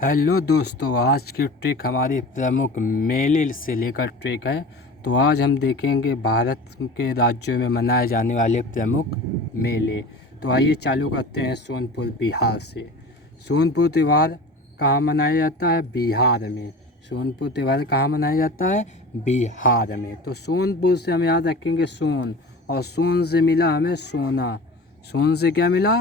Hello दोस्तों, आज की ट्रिक हमारी प्रमुख मेले से लेकर ट्रिक है। तो आज हम देखेंगे भारत के राज्यों में मनाए जाने वाले प्रमुख मेले। तो आइए चालू करते हैं सोनपुर बिहार से। सोनपुर त्यौहार कहाँ मनाया जाता है? बिहार में। सोनपुर त्यौहार कहाँ मनाया जाता है? बिहार में। तो सोनपुर से हम याद रखेंगे सोन, और सोन से मिला हमें सोना। सोन से क्या मिला?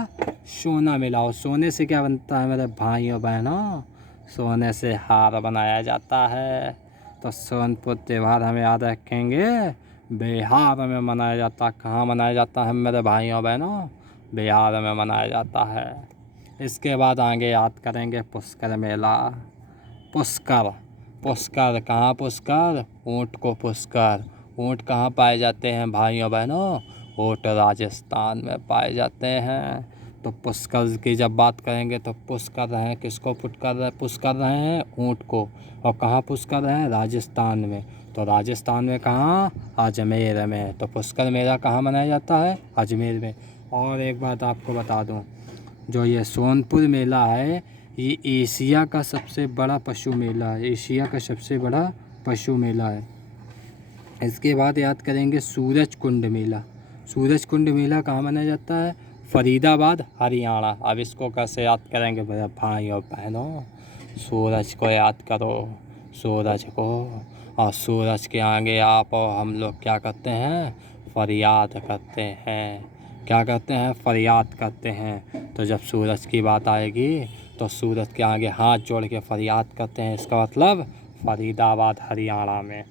सोना मिला। और सोने से क्या बनता है मेरे भाइयों बहनों? सोने से हार बनाया जाता है। तो सोनपुर त्यौहार हम याद रखेंगे बिहार में मनाया जाता है। कहाँ मनाया जाता है मेरे भाइयों बहनों? बिहार में मनाया जाता है। इसके बाद आगे याद करेंगे पुष्कर मेला। पुष्कर, पुष्कर कहाँ? पुष्कर ऊँट को पुष्कर। ऊँट कहाँ पाए जाते हैं भाइयों बहनों? ऊँट राजस्थान में पाए जाते हैं। तो पुष्कर की जब बात करेंगे तो पुश कर रहे हैं किसको? पुश कर रहे हैं ऊँट को। और कहाँ पुश कर रहे हैं? राजस्थान में। तो राजस्थान में कहाँ? अजमेर में। तो पुष्कर मेला कहाँ मनाया जाता है? अजमेर में। और एक बात आपको बता दूं, जो ये सोनपुर मेला है ये एशिया का सबसे बड़ा पशु मेला है। एशिया का सबसे बड़ा पशु मेला है। इसके बाद याद करेंगे सूरज कुंड मेला। सूरज कुंड मेला कहाँ मनाया जाता है? फरीदाबाद हरियाणा। अब इसको कैसे याद करेंगे मेरे भाई और बहनों? सूरज को याद करो, सूरज को। और सूरज के आगे आप और हम लोग क्या करते हैं? फरियाद करते हैं। क्या करते हैं? फरियाद करते हैं। तो जब सूरज की बात आएगी तो सूरज के आगे हाथ जोड़ के फरियाद करते हैं। इसका मतलब फरीदाबाद हरियाणा में।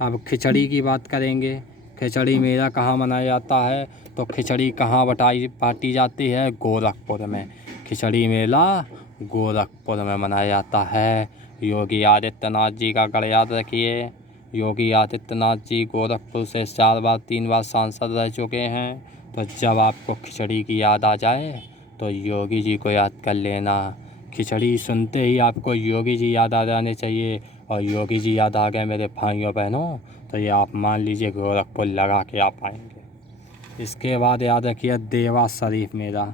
अब खिचड़ी की बात करेंगे। खिचड़ी मेला कहाँ मनाया जाता है? तो खिचड़ी कहाँ बाटी जाती है? गोरखपुर में। खिचड़ी मेला गोरखपुर में मनाया जाता है। योगी आदित्यनाथ जी का गढ़ याद रखिए। योगी आदित्यनाथ जी गोरखपुर से 4 बार 3 बार सांसद रह चुके हैं। तो जब आपको खिचड़ी की याद आ जाए तो योगी जी को याद कर लेना। खिचड़ी सुनते ही आपको योगी जी याद आ जाने चाहिए। और योगी जी याद आ गए मेरे भाइयों बहनों तो ये आप मान लीजिए गोरखपुर लगा के आप आएंगे। इसके बाद याद रखिए देवा शरीफ मेला।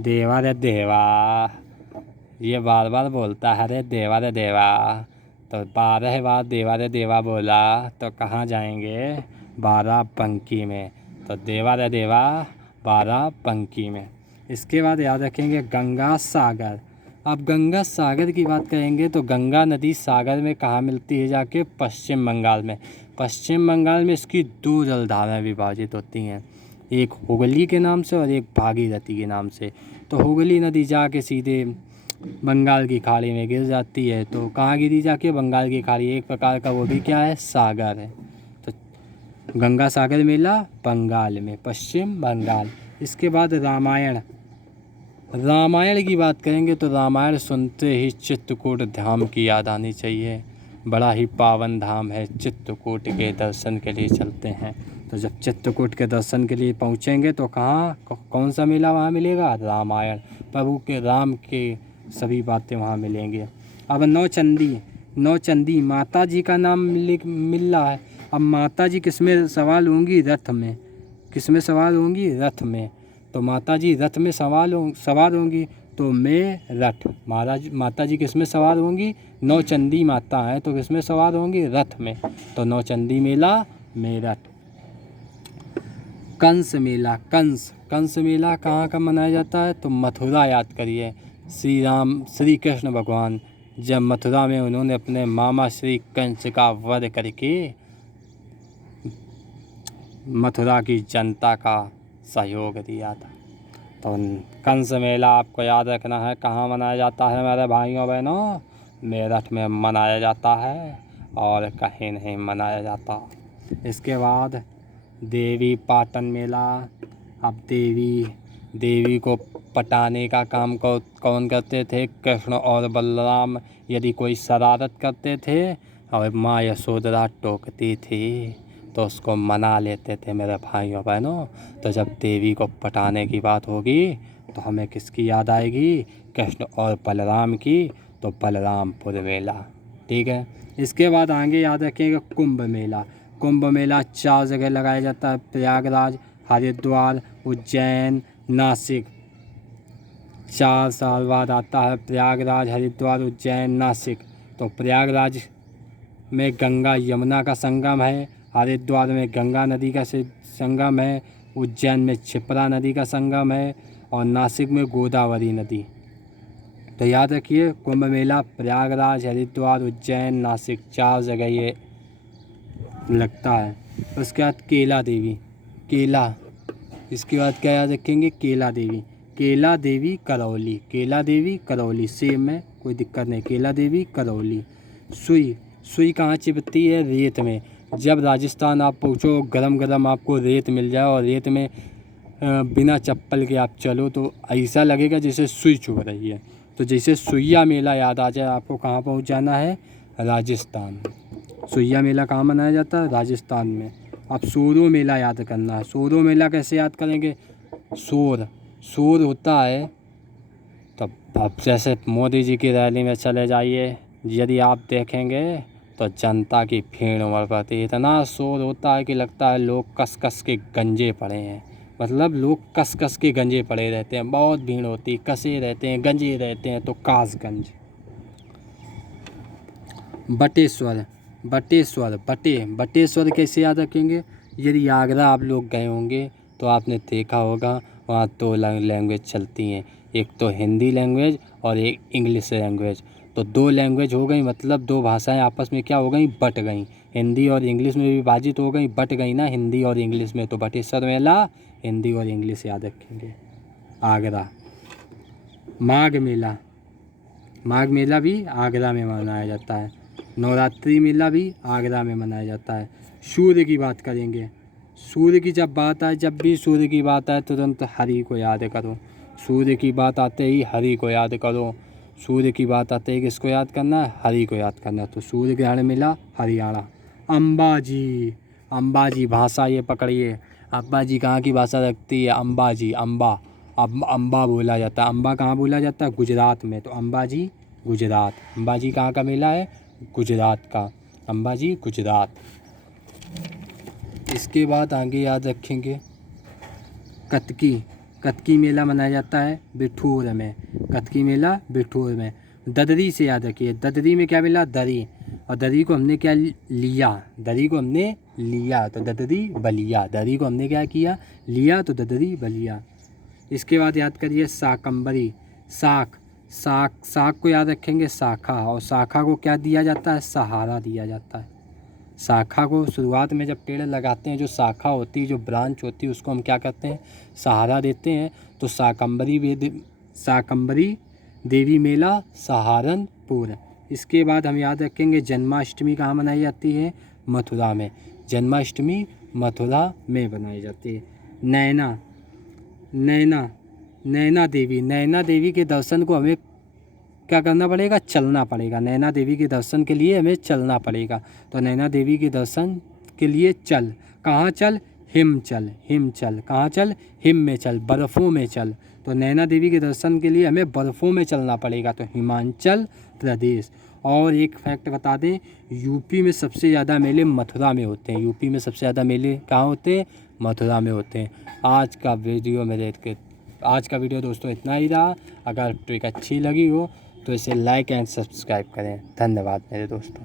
देवा रे देवा, ये बार बार बोलता है रे देवा रे देवा। तो 12 बार देवा रे देवा बोला तो कहाँ जाएंगे? बाराबंकी में। तो देवा रे देवा बाराबंकी में। इसके बाद याद रखेंगे गंगा सागर। अब गंगा सागर की बात करेंगे तो गंगा नदी सागर में कहाँ मिलती है जाके? पश्चिम बंगाल में। पश्चिम बंगाल में इसकी 2 जलधाराएं विभाजित होती हैं, एक हुगली के नाम से और एक भागीरथी के नाम से। तो हुगली नदी जाके सीधे बंगाल की खाड़ी में गिर जाती है। तो कहाँ गिरी जाके? बंगाल की खाड़ी। एक प्रकार का वो भी क्या है? सागर है। तो गंगा सागर मेला बंगाल में, पश्चिम बंगाल। इसके बाद रामायण। रामायण की बात करेंगे तो रामायण सुनते ही चित्रकूट धाम की याद आनी चाहिए। बड़ा ही पावन धाम है। चित्रकूट के दर्शन के लिए चलते हैं। तो जब चित्रकूट के दर्शन के लिए पहुंचेंगे तो कहाँ कौन सा मेला वहाँ मिलेगा? रामायण। प्रभु के राम के सभी बातें वहाँ मिलेंगे। अब नौचंदी। नौचंदी माता जी का नाम मिल रहा है। अब माता जी किस में सवाल होंगी? रथ में। किस में सवाल होंगी? रथ में। तो माता जी रथ में सवार होंगी। तो मैं रथ। माता जी किस में सवार होंगी? नौचंदी माता है तो किस में सवार होंगी? रथ में। तो नौचंदी मेला मेरठ। कंस मेला। कंस मेला कहाँ का मनाया जाता है? तो मथुरा याद करिए। श्री कृष्ण भगवान जब मथुरा में उन्होंने अपने मामा श्री कंस का वध करके मथुरा की जनता का सहयोग दिया था। तो कंस मेला आपको याद रखना है। कहाँ मनाया जाता है मेरे भाइयों बहनों? मेरठ में मनाया जाता है और कहीं नहीं मनाया जाता। इसके बाद देवी पाटन मेला। अब देवी को पटाने का काम कौन करते थे? कृष्ण और बलराम। यदि कोई शरारत करते थे और माँ यशोधरा टोकती थी तो उसको मना लेते थे मेरे भाइयों बहनों। तो जब देवी को पटाने की बात होगी तो हमें किसकी याद आएगी? कृष्ण और बलराम की। तो बलरामपुर मेला। ठीक है। इसके बाद आगे याद रखेंगे कुंभ मेला। कुंभ मेला 4 जगह लगाया जाता है, प्रयागराज, हरिद्वार, उज्जैन, नासिक। 4 साल बाद आता है प्रयागराज, हरिद्वार, उज्जैन, नासिक। तो प्रयागराज में गंगा यमुना का संगम है, हरिद्वार में गंगा नदी का संगम है, उज्जैन में क्षिप्रा नदी का संगम है और नासिक में गोदावरी नदी। तो याद रखिए कुंभ मेला प्रयागराज, हरिद्वार, उज्जैन, नासिक 4 जगह ये लगता है। उसके बाद केला देवी, केला, इसके बाद क्या याद रखेंगे, केला देवी, केला देवी करौली, केला देवी करौली, सेम में कोई दिक्कत नहीं, केला देवी करौली। सुई, सुई कहाँ चिपकती है, रेत में। जब राजस्थान आप पहुँचो, गरम गरम आपको रेत मिल जाए और रेत में बिना चप्पल के आप चलो तो ऐसा लगेगा जैसे सुई चुभ रही है। तो जैसे सुइया मेला याद आ जाए आपको, कहाँ पहुँच जाना है, राजस्थान। सुइया मेला कहाँ मनाया जाता है, राजस्थान में। अब सोरो मेला याद करना है। सोरो मेला कैसे याद करेंगे, शोर, शोर होता है। तब अब जैसे मोदी जी की रैली में चले जाइए, यदि आप देखेंगे तो जनता की भीड़ उमड़ पड़ती है। इतना शोर होता है कि लगता है लोग कस कस के गंजे पड़े हैं, मतलब लोग कस कस के गंजे पड़े रहते हैं। बहुत भीड़ होती है, कसे रहते हैं, गंजे रहते हैं। तो कासगंज। बटेश्वर, बटेश्वर, बटेश्वर कैसे याद रखेंगे, यदि आगरा आप लोग गए होंगे तो आपने देखा होगा वहाँ 2 लैंग्वेज चलती हैं, एक तो हिंदी लैंग्वेज और एक इंग्लिश लैंग्वेज। तो 2 लैंग्वेज हो गई, मतलब 2 भाषाएं आपस में क्या हो गई, बट गई। हिंदी और इंग्लिश में विभाजित हो गई, बट गई ना हिंदी और इंग्लिश में। तो बटेश्वर मेला हिंदी और इंग्लिश याद रखेंगे। आगरा। माघ मेला, माघ मेला भी आगरा में मनाया जाता है। नवरात्रि मेला भी आगरा में मनाया जाता है। सूर्य की बात करेंगे, सूर्य की जब बात आए, जब भी सूर्य की बात आए तुरंत हरि को याद करो। सूर्य की बात आते ही हरि को याद करो। सूर्य की बात आते ही किसको याद करना है, हरि को याद करना। तो सूर्य ग्रहण मेला हरियाणा। अंबाजी, अंबाजी भाषा ये पकड़िए, अंबाजी कहाँ की भाषा रखती है, अंबाजी, अम्बा। अब अम्बा बोला जाता है, अम्बा कहाँ बोला जाता है, गुजरात में। तो अंबाजी गुजरात। अंबाजी कहाँ का मेला है, गुजरात का, अंबाजी गुजरात। इसके बाद आगे याद रखेंगे कतकी, कतकी मेला मनाया जाता है बिठूर में, कतकी मेला बिठूर में। ददरी से याद रखिए, ददरी में क्या मिला, दरी, और दरी को हमने क्या लिया, दरी को हमने लिया तो ददरी बलिया, दरी को हमने क्या किया, लिया तो ददरी बलिया। इसके बाद याद करिए शाकंबरी, साख, साख, साख को याद रखेंगे शाखा, और शाखा को क्या दिया जाता है, सहारा दिया जाता है। शाखा को शुरुआत में जब पेड़ लगाते हैं, जो शाखा होती है, जो ब्रांच होती है, उसको हम क्या करते हैं, सहारा देते हैं। तो शाकंबरी देवी मेला सहारनपुर। इसके बाद हम याद रखेंगे जन्माष्टमी कहाँ मनाई जाती है, मथुरा में। जन्माष्टमी मथुरा में बनाई जाती है। नैना, नैना, नैना देवी, नैना देवी के दर्शन को हमें क्या करना पड़ेगा, चलना पड़ेगा। नैना देवी के दर्शन के लिए हमें चलना पड़ेगा। तो नैना देवी के दर्शन के लिए चल, कहाँ चल, हिमचल, हिमचल, कहाँ चल, हिम में चल, बर्फ़ों में चल। तो नैना देवी के दर्शन के लिए हमें बर्फ़ों में चलना पड़ेगा, तो हिमाचल प्रदेश। और एक फैक्ट बता दें, यूपी में सबसे ज़्यादा मेले मथुरा में होते हैं। यूपी में सबसे ज़्यादा मेले कहाँ होते हैं, मथुरा में होते हैं। आज का वीडियो दोस्तों इतना ही रहा। अगर ट्रिक अच्छी लगी हो तो इसे लाइक एंड सब्सक्राइब करें। धन्यवाद मेरे दोस्तों।